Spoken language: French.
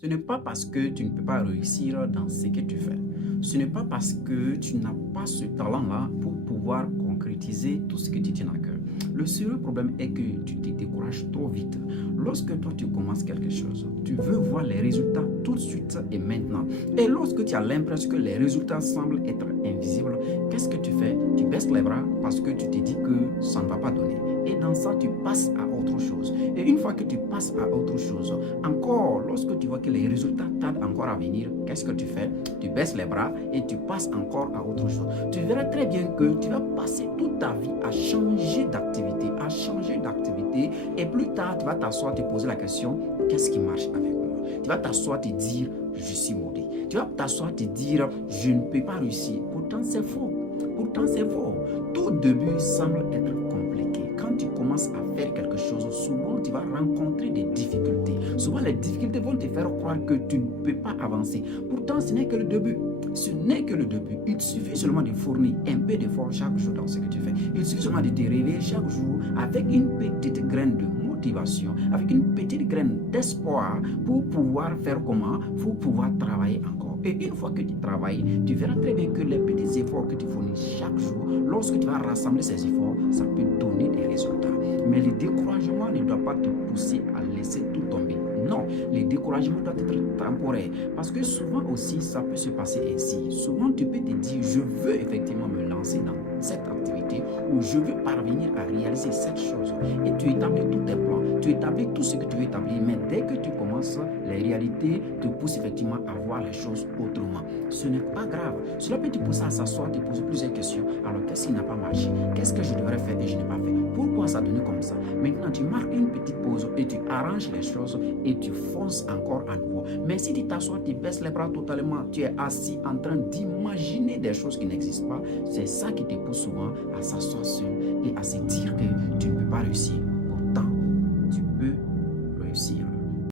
Ce n'est pas parce que tu ne peux pas réussir dans ce que tu fais. Ce n'est pas parce que tu n'as pas ce talent-là pour pouvoir concrétiser tout ce que tu tiens à cœur. Le seul problème est que tu te décourages trop vite. Lorsque toi tu commences quelque chose, tu veux voir les résultats tout de suite et maintenant. Et lorsque tu as l'impression que les résultats semblent être invisibles, qu'est-ce que tu fais? Tu baisses les bras parce que tu te dis que ça ne va pas donner. Et dans ça, tu passes à autre chose. Et une fois que tu passes à autre chose, encore, lorsque tu vois que les résultats tardent encore à venir, qu'est-ce que tu fais? Tu baisses les bras et tu passes encore à autre chose. Tu verras très bien que tu vas passer toute ta vie à changer d'activité, et plus tard, tu vas t'asseoir, te poser la question, qu'est-ce qui marche avec moi? Tu vas t'asseoir, te dire, je suis maudit. Tu vas t'asseoir, te dire, je ne peux pas réussir. Pourtant, c'est faux. Pourtant, c'est faux. Tout début semble être compliqué. Quand tu commences à faire quelque chose, souvent tu vas rencontrer des difficultés. Souvent, les difficultés vont te faire croire que tu ne peux pas avancer. Pourtant, ce n'est que le début. Ce n'est que le début. Il suffit seulement de fournir un peu d'effort chaque jour dans ce que tu fais. Il suffit seulement de te réveiller chaque jour avec une petite graine de motivation, avec une petite graine d'espoir pour pouvoir faire comment? Pour pouvoir travailler encore. Et une fois que tu travailles, tu verras très bien que les petits efforts que tu fournis chaque jour, lorsque tu vas rassembler ces efforts, ça peut donner des résultats. Mais le découragement ne doit pas te pousser à laisser tout tomber. Non, le découragement doit être temporaire. Parce que souvent aussi, ça peut se passer ainsi. Souvent, tu peux te dire, je veux effectivement me lancer dans cette activité ou je veux parvenir à réaliser cette chose. Et tu établis tous tes plans, tu établis tout ce que tu veux établir. Mais dès que tu commences, les réalités te poussent effectivement à voir les choses autrement. Ce n'est pas grave. Cela peut te pousser à s'asseoir, te poser plusieurs questions. Alors, qu'est-ce qui n'a pas marché? Qu'est-ce que je devrais faire et je n'ai pas fait? Pourquoi ça a donné comme ça? Maintenant, tu marques une petite pause et tu arranges les choses et tu fonces encore à nouveau. Mais si tu t'assois, tu baisses les bras totalement, tu es assis en train d'imaginer des choses qui n'existent pas, c'est ça qui te pousse souvent à s'asseoir seul et à se dire que tu ne peux pas réussir.